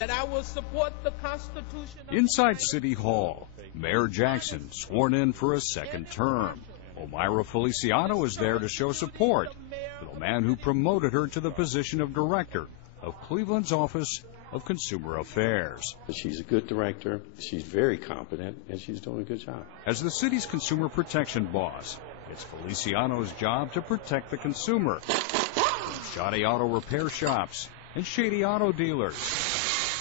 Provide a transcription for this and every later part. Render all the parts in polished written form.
That I will support the Constitution. Inside City Hall, Mayor Jackson sworn in for a second term. Omayra Feliciano is there to show support for the man who promoted her to the position of director of Cleveland's Office of Consumer Affairs. She's a good director, she's very competent, and she's doing a good job. As the city's consumer protection boss, it's Feliciano's job to protect the consumer. Shoddy auto repair shops and shady auto dealers.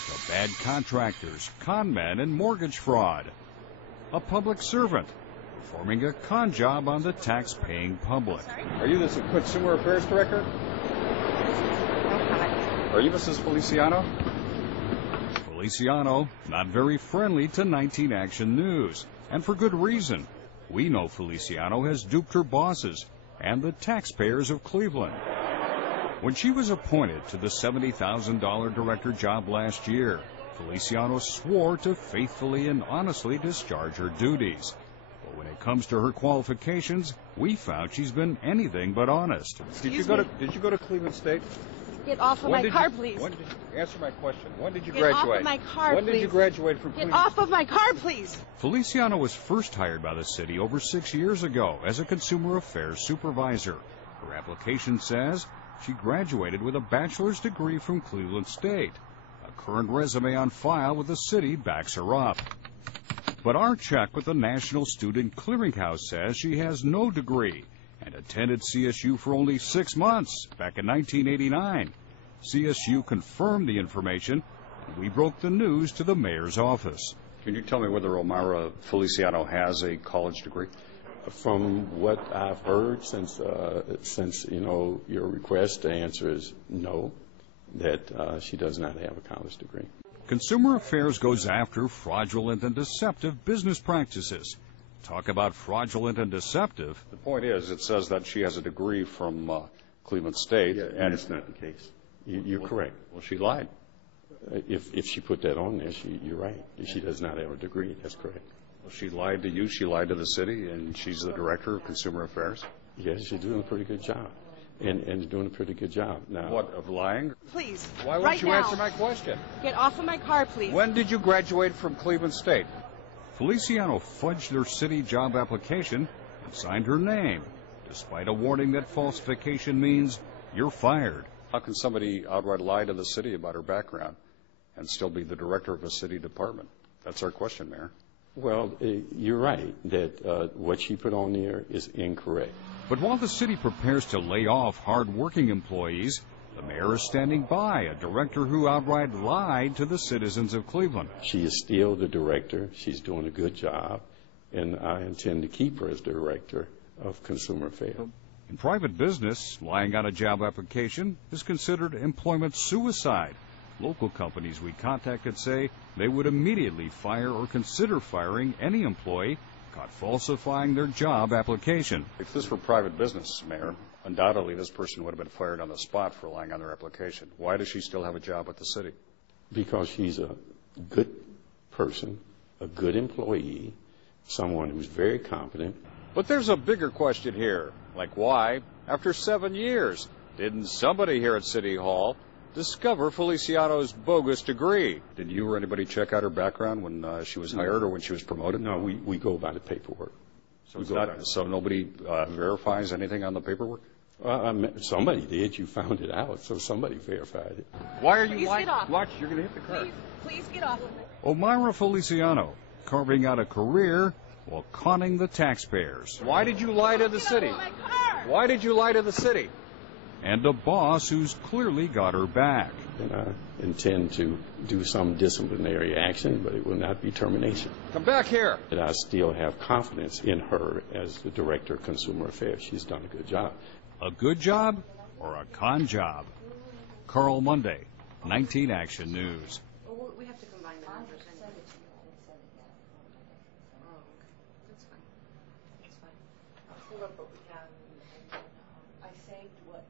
The bad contractors, con men, and mortgage fraud. A public servant performing a con job on the tax-paying public. Are you the Consumer Affairs Director? Are you Mrs. Feliciano? Feliciano, not very friendly to 19 Action News, and for good reason. We know Feliciano has duped her bosses and the taxpayers of Cleveland. When she was appointed to the $70,000 director job last year, Feliciano swore to faithfully and honestly discharge her duties. But when it comes to her qualifications, we found she's been anything but honest. Did you go to Cleveland State? Get off of my car, please. Answer my question. When did you graduate? Get off of my car, When did you graduate from Cleveland? Get off of my car, please. Feliciano was first hired by the city over 6 years ago as a consumer affairs supervisor. Her application says she graduated with a bachelor's degree from Cleveland State. A current resume on file with the city backs her up. But our check with the National Student Clearinghouse says she has no degree and attended CSU for only 6 months back in 1989. CSU confirmed the information, and we broke the news to the mayor's office. Can you tell me whether Omayra Feliciano has a college degree? From what I've heard since your request, the answer is no, that she does not have a college degree. Consumer Affairs goes after fraudulent and deceptive business practices. Talk about fraudulent and deceptive. The point is, it says that she has a degree from Cleveland State. Yeah, and it's not the case. You're correct. Well, she lied. If she put that on there, you're right. She does not have a degree. That's correct. Well, she lied to you, she lied to the city, and she's the director of Consumer Affairs? Yes, she's doing a pretty good job. And doing a pretty good job. Now, what, of lying? Please. Why won't you answer my question? Get off of my car, please. When did you graduate from Cleveland State? Feliciano fudged her city job application and signed her name, despite a warning that falsification means you're fired. How can somebody outright lie to the city about her background and still be the director of a city department? That's our question, Mayor. Well, you're right that what she put on there is incorrect. But while the city prepares to lay off hard-working employees, the mayor is standing by a director who outright lied to the citizens of Cleveland. She is still the director. She's doing a good job, and I intend to keep her as the director of Consumer Affairs. In private business, lying on a job application is considered employment suicide. Local companies we contacted say they would immediately fire or consider firing any employee caught falsifying their job application. If this were private business, Mayor, undoubtedly this person would have been fired on the spot for lying on their application. Why does she still have a job at the city? Because she's a good person, a good employee, someone who's very competent. But there's a bigger question here, like why, after 7 years, didn't somebody here at City Hall discover Feliciano's bogus degree? Did you or anybody check out her background when she was hired or when she was promoted? No, we go by the paperwork. So nobody verifies anything on the paperwork? Somebody did. You found it out, so somebody verified it. Why are you Please lying? get off. Watch, you're going to hit the car. Please get off. Omayra Feliciano carving out a career while conning the taxpayers. Why did you lie to the city? Why did you lie to the city? And a boss who's clearly got her back. And I intend to do some disciplinary action, but it will not be termination. Come back here. And I still have confidence in her as the Director of Consumer Affairs. She's done a good job. A good job or a con job? Carl Monday, 19 Action News. We have to combine the numbers. That's fine. That's fine. I'll pull up what we have. I saved what